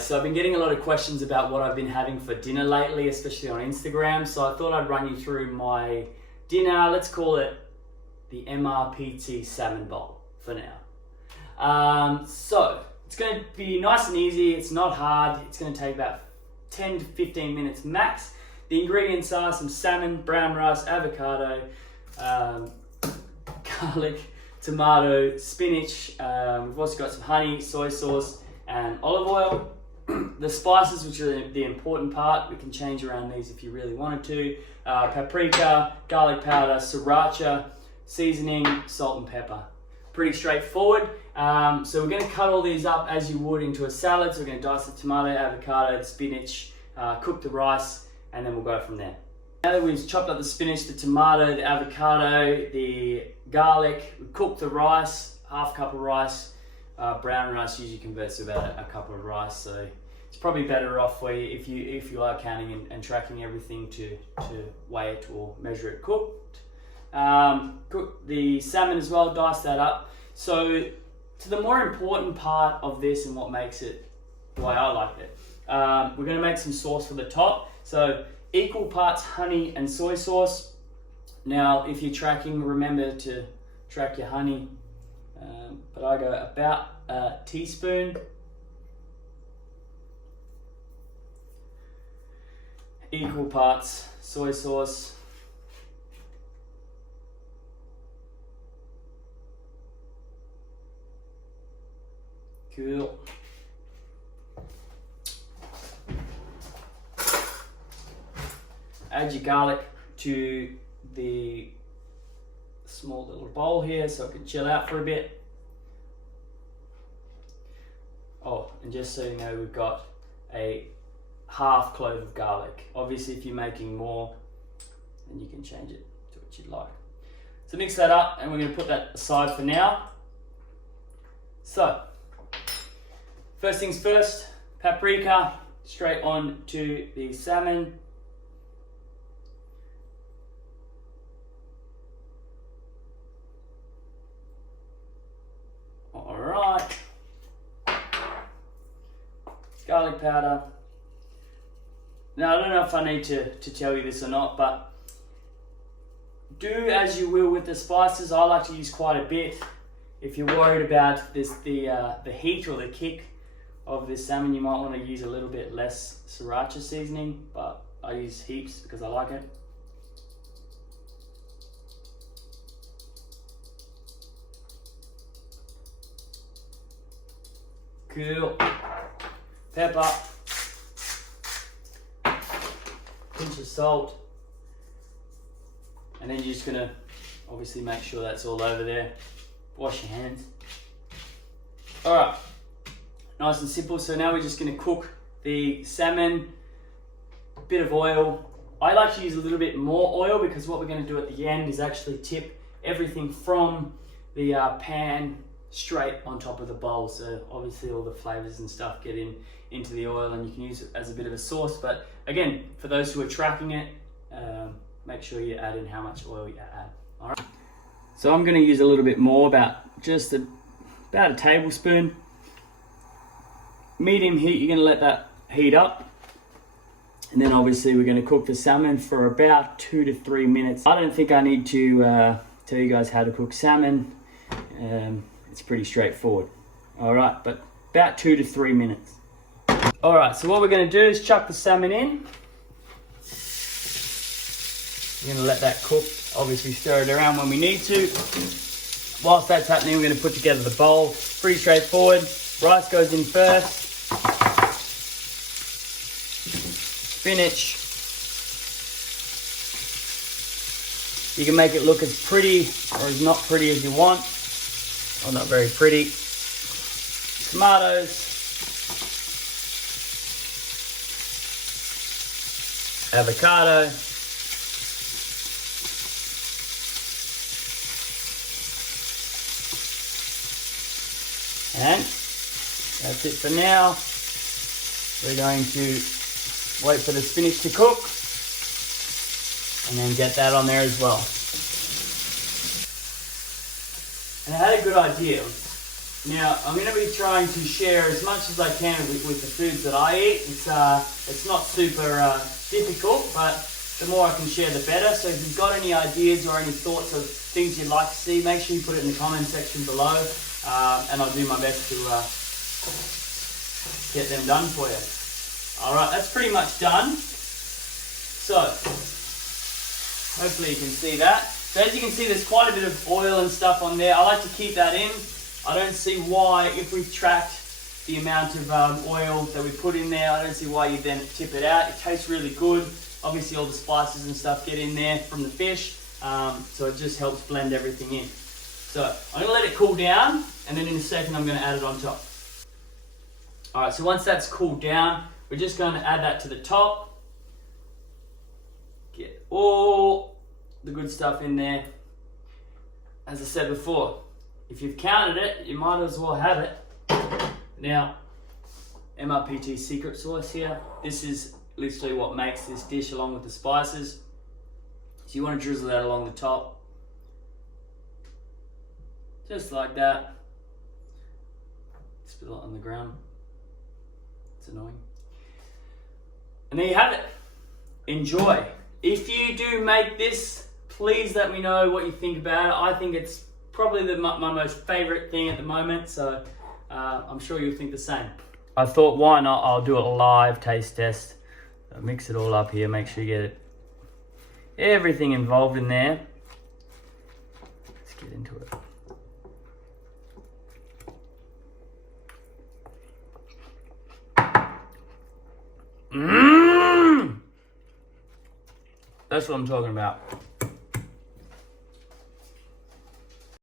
guys, so I've been getting a lot of questions about what I've been having for dinner lately, especially on Instagram, so I thought I'd run you through my dinner. Let's call it the MRPT salmon bowl for now. So it's going to be nice and easy, it's not hard, it's going to take about 10 to 15 minutes max. The ingredients are some salmon, brown rice, avocado, garlic, tomato, spinach. We've also got some honey, soy sauce, and olive oil. The spices, which are the important part, we can change around these if you really wanted to. Paprika, garlic powder, sriracha, seasoning, salt and pepper. Pretty straightforward. So we're going to cut all these up as you would into a salad. So we're going to dice the tomato, avocado, the spinach, cook the rice, and then we'll go from there. Now that we've chopped up the spinach, the tomato, the avocado, the garlic, we cook the rice, half cup of rice. Brown rice usually converts to about a cup of rice, so it's probably better off for you if you are counting and tracking everything to weigh it or measure it cooked. Cook the salmon as well, dice that up. So to the more important part of this and what makes it the way I like it, we're going to make some sauce for the top. So equal parts honey and soy sauce. Now if you're tracking, remember to track your honey, but I go about a teaspoon. Equal parts soy sauce. Cool. Add your garlic to the small little bowl here so it can chill out for a bit. Oh, and just so you know, we've got a half clove of garlic. Obviously, if you're making more, then you can change it to what you'd like. So mix that up, and we're going to put that aside for now. So, first things first, paprika, straight on to the salmon. Alright. Garlic powder. Now, I don't know if I need to tell you this or not, but do as you will with the spices. I like to use quite a bit. If you're worried about this, the heat or the kick of this salmon, you might want to use a little bit less sriracha seasoning, but I use heaps because I like it. Cool. Pepper. Pinch of salt. And then you're just going to obviously make sure that's all over there. Wash your hands. Alright, nice and simple. So now we're just going to cook the salmon, a bit of oil. I like to use a little bit more oil because what we're going to do at the end is actually tip everything from the pan straight on top of the bowl. So obviously all the flavors and stuff get into the oil, and you can use it as a bit of a sauce. But again, for those who are tracking it, make sure you add in how much oil you add. All right. So I'm going to use a little bit more, about a tablespoon. Medium heat, you're going to let that heat up. And then obviously we're going to cook the salmon for about 2 to 3 minutes. I don't think I need to tell you guys how to cook salmon. It's pretty straightforward. All right, but about 2 to 3 minutes. All right, so what we're going to do is chuck the salmon in. We're going to let that cook. Obviously stir it around when we need to. Whilst that's happening, we're going to put together the bowl. Pretty straightforward. Rice goes in first. Spinach. You can make it look as pretty or as not pretty as you want. Or not very pretty. Tomatoes. Avocado. And that's it for now. We're going to wait for the spinach to cook and then get that on there as well. And I had a good idea. Now, I'm going to be trying to share as much as I can with the foods that I eat. It's not super difficult, but the more I can share, the better. So if you've got any ideas or any thoughts of things you'd like to see, make sure you put it in the comment section below, and I'll do my best to get them done for you. Alright, that's pretty much done. So, hopefully you can see that. So as you can see, there's quite a bit of oil and stuff on there. I like to keep that in. I don't see why, if we've tracked the amount of oil that we put in there, I don't see why you then tip it out. It tastes really good. Obviously all the spices and stuff get in there from the fish, so it just helps blend everything in. So I'm going to let it cool down, and then in a second I'm going to add it on top. Alright, so once that's cooled down, we're just going to add that to the top. Get all the good stuff in there. As I said before, if you've counted it, you might as well have it. Now, MRPT secret sauce here. This is literally what makes this dish along with the spices. So you want to drizzle that along the top. Just like that. Spill it on the ground. It's annoying. And there you have it. Enjoy. If you do make this, please let me know what you think about it. I think it's probably my most favorite thing at the moment, so I'm sure you'll think the same. I thought, why not? I'll do a live taste test. Mix it all up here, make sure you get everything involved in there. Let's get into it. Mmm! That's what I'm talking about.